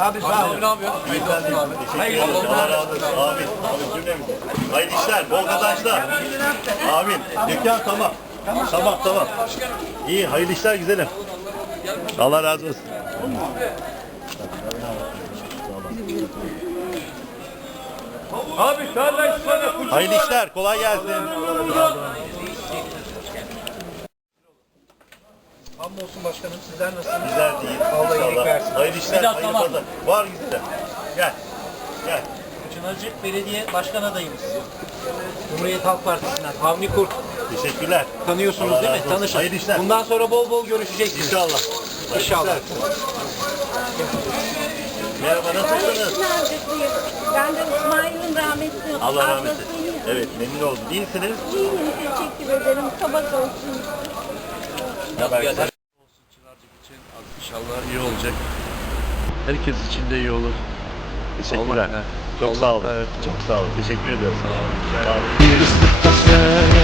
Abi sağ ol. Ne yapıyorsun? İyi sen de. Teşekkür ederim. Allah razı olsun. Amin. Amin cümlemize. Hayırlı işler, bol kazançlar. Amin. Dükkan tamam. Tamam tamam. İyi, hayırlı işler güzelim. Allah razı olsun. Abi sana kucak. Hayırlı işler, kolay gelsin. Hamdolsun başkanım. Sizler nasılsınız? Bizler değil. Allah iyilik İnşallah. versin. Hayırlı işler, dakika hayırlı var. pazar. Var güzel. Gel. Gel. Çınarcık Belediye Başkan adayımız. Cumhuriyet Halk Partisi'nden Avni Kurt. Teşekkürler. Tanıyorsunuz Allah değil mi? razı olsun. Tanışın. Hayırlı işler. Bundan sonra bol bol görüşeceksiniz. İnşallah. İnşallah. Hayırlı işler. Merhaba, nasılsınız? Ben de İsmail'in rahmetli Allah rahmet eylesin. ablasıyım. Evet, memnun oldum. İyisiniz? İyiyim, teşekkür ederim. Kabak olsun. Haber. İnşallah iyi olacak. Herkes için de iyi olur. Teşekkürler. Çok sağ olun. Evet. Çok sağ olun. Teşekkür ediyorum. Sağ olun. Islık kafe